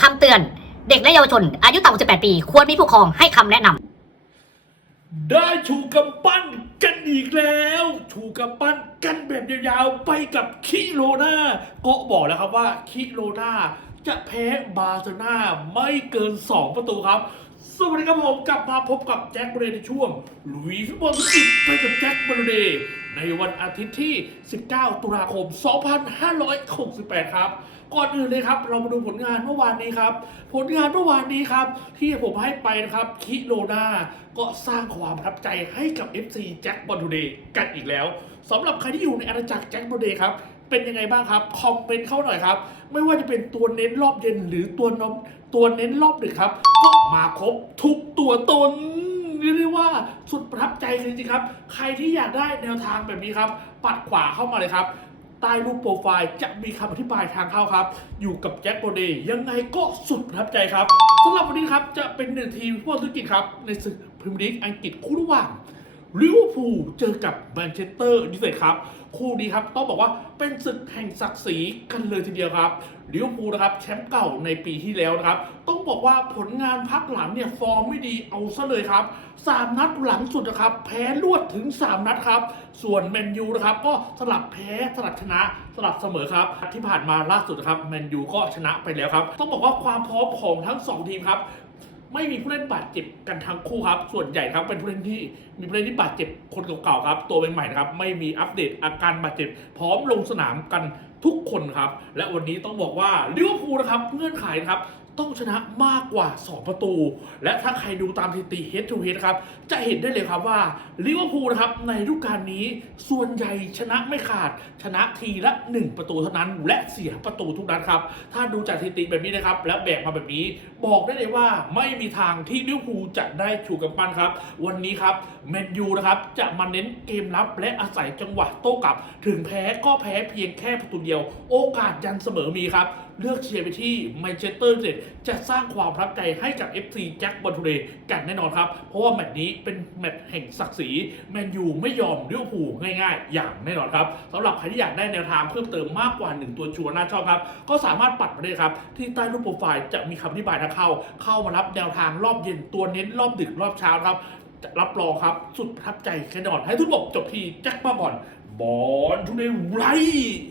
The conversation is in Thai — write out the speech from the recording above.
คำเตือน เด็กและเยาวชน อายุต่ำกว่า18 ปี ควรมีผู้ปกครองให้คำแนะนำได้ชูกำปั้นกันอีกแล้ว ชูกำปั้นกันแบบยาวๆไปกับคิโรนาก็บอกแล้วครับว่าคิโรนาจะแพ้บาร์เซโลนาไม่เกิน 2 ประตูครับ สวัสดีครับผมกลับมาพบกับแจ็คบรเดในช่วงลุยฟุตบอลสุดไปกับแจ็คบรเดในวันอาทิตย์ที่ 19 ตุลาคม 2568 ครับ ก่อนอื่นเลยครับ เรามาดูผลงานเมื่อวานนี้ครับ ผลงานเมื่อวานนี้ครับ ที่ผมให้ไปนะครับ คิโรนาก็สร้างความประทับใจให้กับ FC แจ็คบอลทูเดย์กันอีกแล้วสำหรับใครที่อยู่ในอาณาจักรแจ็คบอลเดย์ครับ เป็นยังไงบ้างครับ คอมเมนต์เข้าหน่อยครับ ไม่ว่าจะเป็นตัวเน้นรอบเย็นหรือตัวน้ตัวเน้นรอบดึกครับ ก็มาครบทุกตัวตนเรียกได้ว่าสุดประทับใจจริงๆครับ ใครที่อยากได้แนวทางแบบนี้ครับ ปัดขวาเข้ามาเลยครับ ใต้รูปโปรไฟล์จะมีคำอธิบายทางเข้าครับ อยู่กับแจ็คโบเดย์ยังไงก็สุดประทับใจครับสำหรับวันนี้ครับจะเป็นหนึ่งทีมฟุตบอลธุรกิจครับในศึกพรีเมียร์ลีกอังกฤษคู่ระหว่าง ลิเวอร์พูลเจอกับแมนเชสเตอร์ยูไนเต็ดครับ คู่นี้ครับต้องบอกว่าเป็นศึกแห่งศักดิ์ศรีกันเลยทีเดียวครับลิเวอร์พูลนะครับแชมป์เก่าในปีที่แล้วนะครับ ต้องบอกว่าผลงานพักหลังเนี่ยฟอร์มไม่ดีเอาซะเลยครับสามนัดหลังสุดนะครับ แพ้รวดถึง 3 นัดครับ ส่วนแมนยูนะครับก็สลับแพ้สลับชนะสลับเสมอครับที่ผ่านมาล่าสุดครับแมนยูก็ชนะไปแล้วครับ ต้องบอกว่าความพร้อมของทั้งสองทีมครับ ไม่มีผู้เล่นบาดเจ็บกันทั้งคู่ครับ ส่วนใหญ่ครับเป็นผู้เล่นที่มีผู้เล่นที่บาดเจ็บคนเก่าๆครับ ตัวใหม่ๆนะครับไม่มีอัปเดตอาการบาดเจ็บ พร้อมลงสนามกันทุกคนครับ และวันนี้ต้องบอกว่าลิเวอร์พูลนะครับเงื่อนไขครับ ต้องชนะมากกว่า 2 ประตู และถ้าใครดูตามสถิติ head to head ครับจะเห็นได้เลยครับว่าลิเวอร์พูลนะครับในฤดูกาลนี้ส่วนใหญ่ชนะไม่ขาด ชนะทีละ 1 ประตูเท่านั้น และเสียประตูทุกนัดครับ ถ้าดูจากสถิติแบบนี้นะครับ แล้วแบกมาแบบนี้ บอกได้เลยว่าไม่มีทางที่ลิเวอร์พูลจะได้ชูกำปั้นครับ วันนี้ครับแมนยูนะครับจะมาเน้นเกมรับและอาศัยจังหวะโต้กลับ ถึงแพ้ก็แพ้เพียงแค่ประตูเดียว โอกาสยันเสมอมีครับ เลือกเชียร์ไปที่แมนเชสเตอร์ยูไนเต็ดจะสร้างความประทับใจให้กับ FC แจ็คบอลทูเดย์กันแน่นอนครับ เพราะว่าแมตช์นี้เป็นแมตช์แห่งศักดิ์ศรีแมนยูไม่ยอมเลิเวอร์พูง่าย ๆ อย่างแน่นอนครับสำหรับใครที่อยากได้แนวทางเพิ่มเติมมากกว่า 1 ตัวชัวร์น้าชองครับ ก็สามารถปัดมาได้ครับ ที่ใต้รูปโปรไฟล์จะมีคำอธิบายทางเข้า เข้ามารับแนวทางรอบเย็นตัวเน้นรอบดึกรอบเช้าครับจะรับรองครับสุดประทับใจแน่นอนให้ทุกระบบจบที่แจ็คบ้าบอลบอลทูเดย์ไร